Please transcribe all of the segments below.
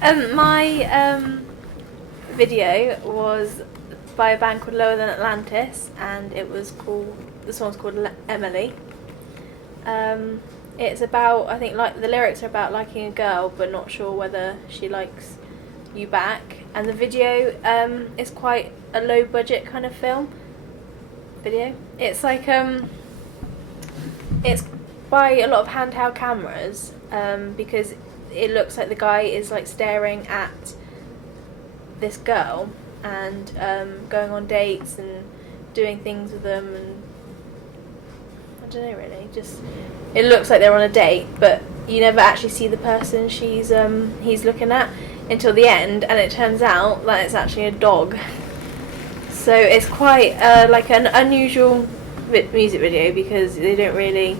My video was by a band called Lower Than Atlantis, and the song's called Emily. It's about, I think, like the lyrics are about liking a girl but not sure whether she likes you back, and the video is quite a low budget kind of video. It's like it's by a lot of handheld cameras, because it looks like the guy is like staring at this girl and going on dates and doing things with them, and I don't know, really, just it looks like they're on a date, but you never actually see the person he's looking at until the end, and it turns out that it's actually a dog. So it's quite like an unusual music video, because you don't really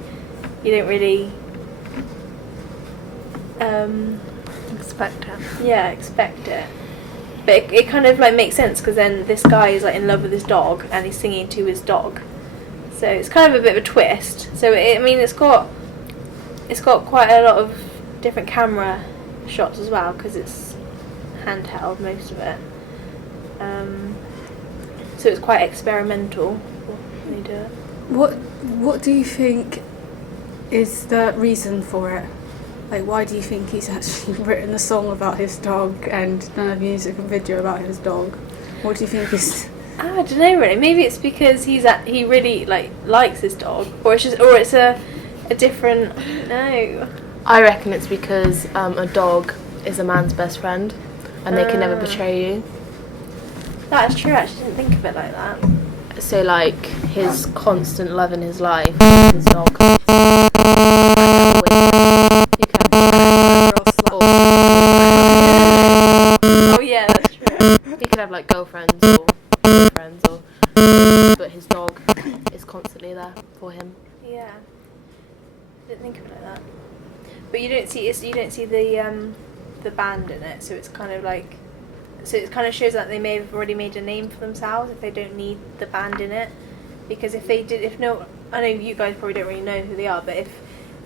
expect it. Yeah, expect it. But it kind of like makes sense, because then this guy is like in love with his dog and he's singing to his dog. So it's kind of a bit of a twist. So it's got quite a lot of different camera shots as well, because it's handheld, most of it. So it's quite experimental when they do it. What do you think is the reason for it? Like, why do you think he's actually written a song about his dog and done a music and video about his dog? What do you think is... I don't know, really. Maybe it's because he really likes his dog, or it's a different. No. I reckon it's because a dog is a man's best friend, and they can never betray you. That's true. I actually didn't think of it like that. So, like, his constant love in his life is his dog. Oh yeah, that's true. He could have like girlfriends or boyfriends, but his dog is constantly there for him. Yeah. Didn't think of it like that. But you don't see the band in it, so it's kind of like, so it kind of shows that they may have already made a name for themselves if they don't need the band in it. Because I know you guys probably don't really know who they are, but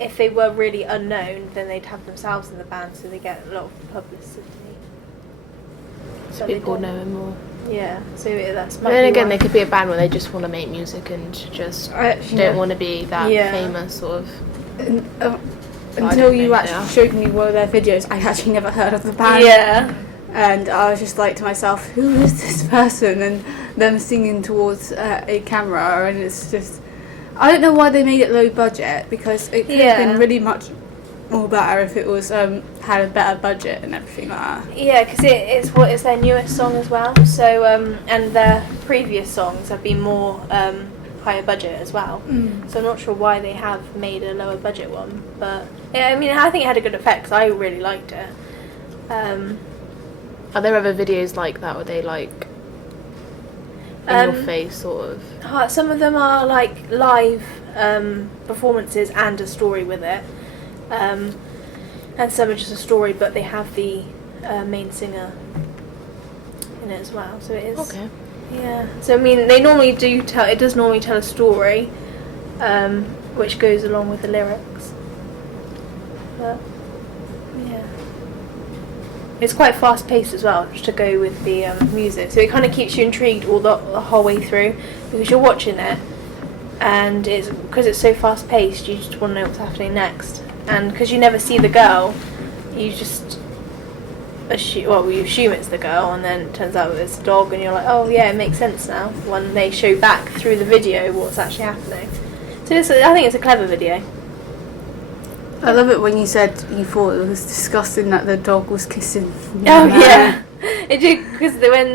if they were really unknown, then they'd have themselves in the band, so they get a lot of publicity. So people know him more. Yeah, so that's. But then again, they could be a band where they just want to make music and just don't want to be that famous sort of. Until you actually showed me one of their videos, I actually never heard of the band. Yeah. And I was just like to myself, who is this person? And them singing towards a camera, and it's just, I don't know why they made it low budget, because it could have been really much more better if it was had a better budget and everything like that. Yeah, because it's their newest song as well. So and their previous songs have been more higher budget as well. So I'm not sure why they have made a lower budget one, but yeah, I mean, I think it had a good effect, 'cause I really liked it. Are there other videos like that, where they like in your face sort of? Some of them are like live performances and a story with it, and some are just a story, but they have the main singer in it as well. So it is okay. Yeah. So I mean, they normally do tell. It does normally tell a story, which goes along with the lyrics. But yeah, it's quite fast paced as well, just to go with the music. So it kind of keeps you intrigued all the whole way through, because you're watching it, and because it's so fast paced, you just want to know what's happening next. And because you never see the girl, you just you assume it's the girl, and then it turns out it's a dog, and you're like, oh yeah, it makes sense now when they show back through the video what's actually happening. So I think it's a clever video. I love it when you said you thought it was disgusting that the dog was kissing. Oh yeah, it did, because when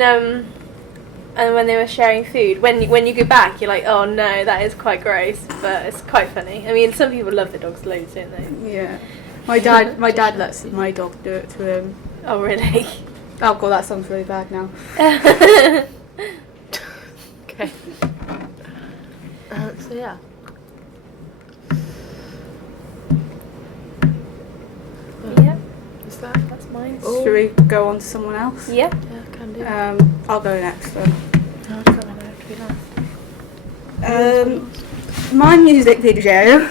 they were sharing food, when you go back, you're like, oh no, that is quite gross, but it's quite funny. I mean, some people love the dogs loads, don't they? Yeah, my dad lets my dog do it to him. Oh really? Oh god, that sounds really bad now. Okay. So yeah. Yeah. Is that's mine? Should we go on to someone else? Yeah. Yeah, can do. I'll go next then. I don't know if we last. My music video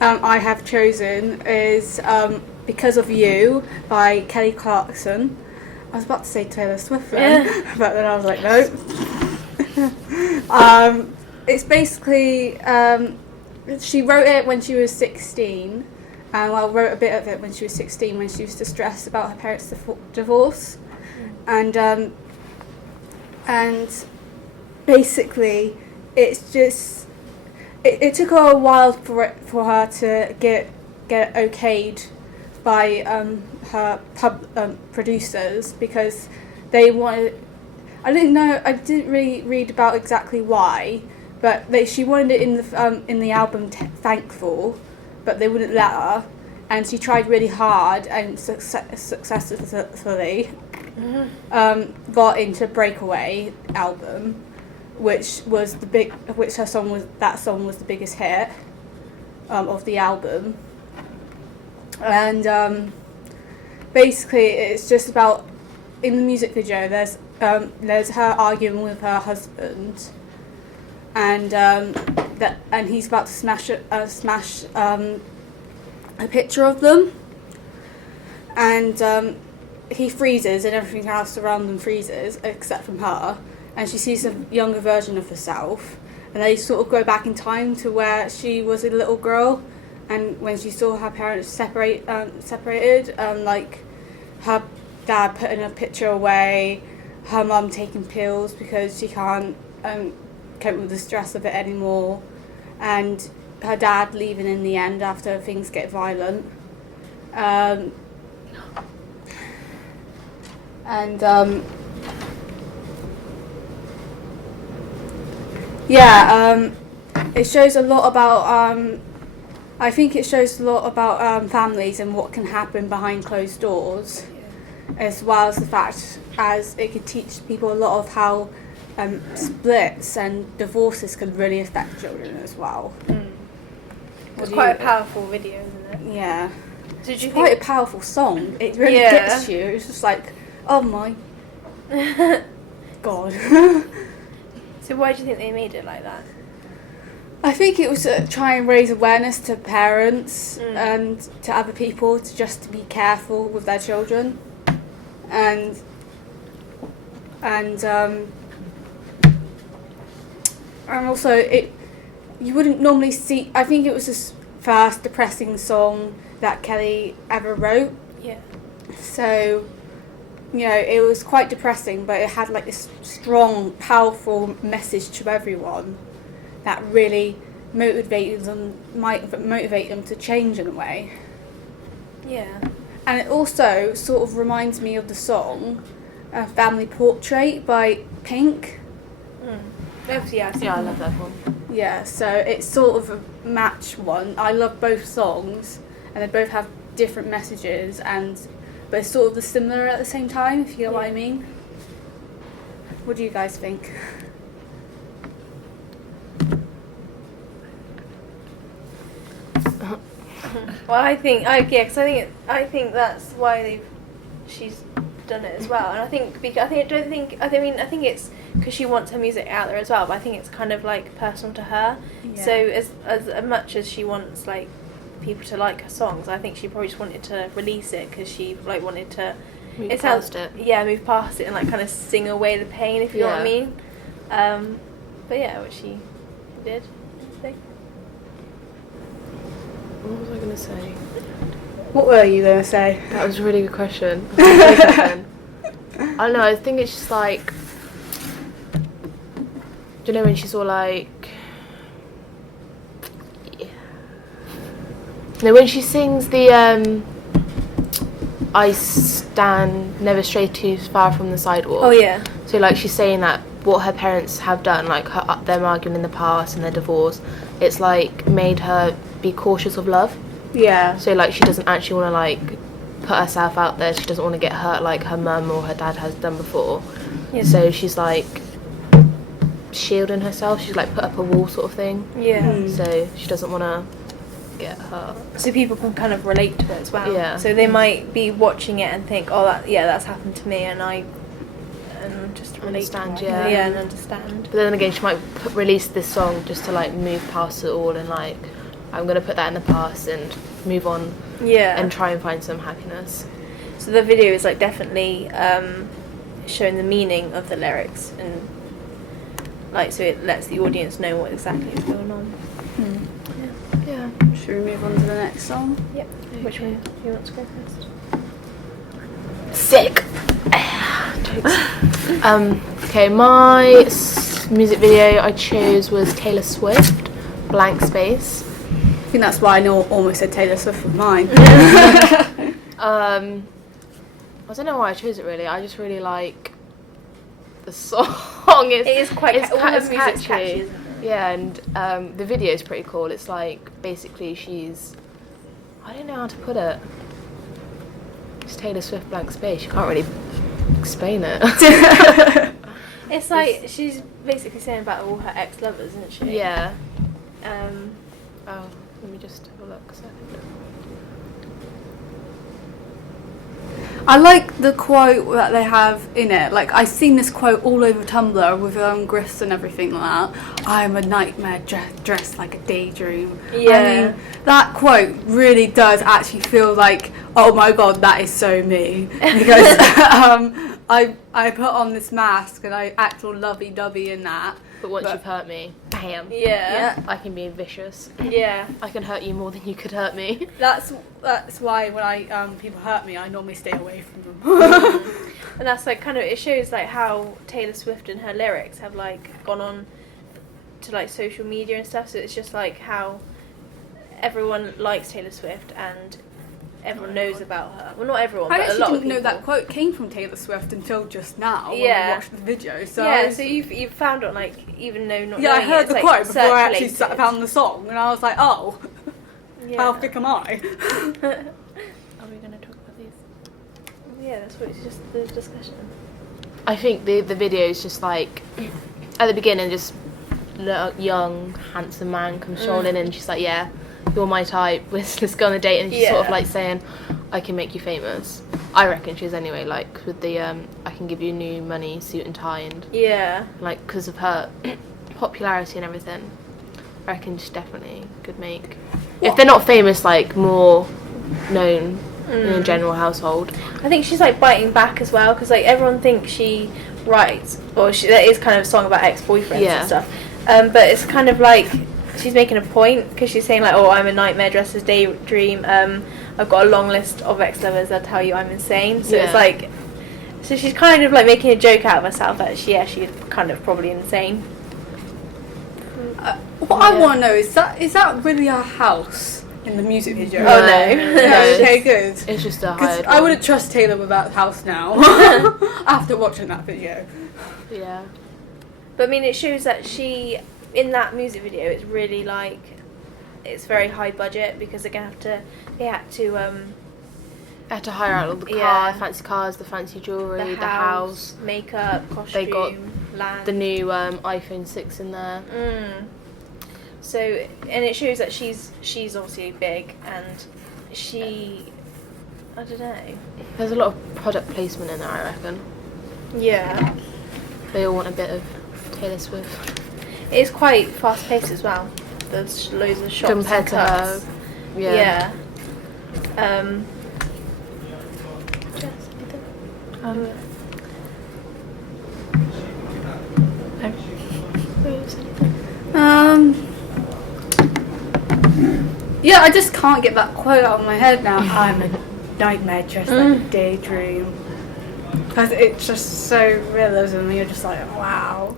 I have chosen is Because of You by Kelly Clarkson. I was about to say Taylor Swift then, but then I was like, no. It's basically, she wrote it when she was 16, and wrote a bit of it when she was 16 when she was distressed about her parents' divorce. And basically, it's just, it took her a while for her to get okayed by her producers, because they wanted, I didn't really read about exactly why, but she wanted it in the album Thankful, but they wouldn't let her, and she tried really hard and successfully got into Breakaway album, which was that song was the biggest hit of the album. And basically it's just about, in the music video there's her arguing with her husband, and he's about to smash a picture of them, and he freezes and everything else around them freezes except from her, and she sees a younger version of herself, and they sort of go back in time to where she was a little girl, and when she saw her parents separated, like her dad putting a picture away, her mum taking pills because she can't cope with the stress of it anymore, and her dad leaving in the end after things get violent. It shows a lot about, I think it shows a lot about families and what can happen behind closed doors, as well as the fact as it could teach people a lot of how splits and divorces can really affect children as well. It's quite a powerful video, isn't it? Yeah. Did you It's quite a powerful song. It really gets you. It's just like, oh my God. So why do you think they made it like that? I think it was to try and raise awareness to parents and to other people to just be careful with their children, and also you wouldn't normally see. I think it was the first depressing song that Kelly ever wrote. Yeah. So, it was quite depressing, but it had like this strong, powerful message to everyone that really might motivate them to change in a way. Yeah. And it also sort of reminds me of the song Family Portrait by Pink. Yeah, I love that one. Yeah, so it's sort of a match one. I love both songs, and they both have different messages, but it's sort of the similar at the same time, if you know what I mean. What do you guys think? Well, I think that's why she's done it as well, and I think it's because she wants her music out there as well, but I think it's kind of like personal to her. Yeah. So as much as she wants like people to like her songs, I think she probably just wanted to release it because she like wanted to move past it and like kind of sing away the pain, if you know what I mean. But yeah, what she did. What was I going to say? What were you going to say? That was a really good question. I don't know, I think it's just like, do you know when she's all like, when she sings the I stand never stray too far from the sidewalk. Oh yeah. So like she's saying that what her parents have done, like them arguing in the past and their divorce, it's like made her be cautious of love. Yeah. So like she doesn't actually want to like put herself out there. She doesn't want to get hurt like her mum or her dad has done before. Yeah. So she's like shielding herself. She's like put up a wall sort of thing. Yeah. So she doesn't want to get hurt. So people can kind of relate to it as well. Yeah. So they might be watching it and think, oh, that's happened to me, and just relate to understand. it. Yeah. And understand. But then again, she might release this song just to like move past it all and like I'm gonna put that in the past and move on Yeah. and try and find some happiness. So the video is like definitely showing the meaning of the lyrics, and like so it lets the audience know what exactly is going on. Yeah. Should we move on to the next song? Yep. Which one do you want to go first? Sick. Jokes. Okay, my music video I chose was Taylor Swift, Blank Space. I think that's why I almost said Taylor Swift with mine. I don't know why I chose it really. I just really like the song. It is quite it's all her it's music's catchy, isn't it? Yeah, and the video is pretty cool. It's like basically she's, I don't know how to put it. It's Taylor Swift Blank Space. You can't really explain it. It's like she's basically saying about all her ex-lovers, isn't she? Yeah. Um, Oh, let me just have a look a second. I like the quote that they have in it. Like, I've seen this quote all over Tumblr with gifs and everything like that. I'm a nightmare dressed like a daydream. Yeah. I mean, that quote really does actually feel like, oh my god, that is so me. Because I put on this mask and I act all lovey-dovey in that. But once you've hurt me, bam. yeah. I can be vicious. Yeah. I can hurt you more than you could hurt me. That's why when people hurt me, I normally stay away from them. And that's like kind of, it shows like how Taylor Swift and her lyrics have like gone on to like social media and stuff. So it's just like how everyone likes Taylor Swift and everyone knows about her. Well, not everyone, I but a actually lot of didn't know people. that quote came from Taylor Swift until just now when Yeah. I watched the video. So Yeah, so you've found it like even though not. yeah, I knowing heard it's, the like, quote before I actually circulated. found the song, and I was like, oh, Yeah. how thick am I? Are we going to talk about these? Yeah, that's what it's just the discussion. I think the video is just like, at the beginning, just young, handsome man comes strolling in and she's like, yeah, you're my type, let's go on a date. And she's sort of like saying, I can make you famous. I reckon she is anyway, like with the, I can give you new money, suit and tie, and Yeah. like because of her popularity and everything. I reckon she definitely could make, if they're not famous, like more known in a general household. I think she's like biting back as well because like everyone thinks she writes, or that is kind of a song about ex-boyfriends Yeah. and stuff. But it's kind of like she's making a point because she's saying like, oh, I'm a nightmare dressed as daydream. I've got a long list of ex-lovers that tell you I'm insane. So it's Yeah. like, so she's kind of like making a joke out of herself that she's kind of probably insane. What I want to know is that really our house in the music video? Oh, no. Yeah, okay, good. It's just a 'Cause hired I one. wouldn't trust Taylor with that house now after watching that video. Yeah. But I mean, it shows that she, in that music video, it's really like, it's very high budget because they had to I had to hire out all the Yeah. fancy cars, the fancy jewellery, the house, makeup, costume, They got land. the new iPhone 6 in there. So, and it shows that she's obviously big, and she, I don't know. There's a lot of product placement in there, I reckon. Yeah, They all want a bit of Taylor Swift. it is quite fast paced as well. There's loads of shots Compared and to her. cuts. Yeah. Yeah, I just can't get that quote out of my head now. I'm a nightmare dressed like a daydream. Because it's just so realism, and you're just like, wow.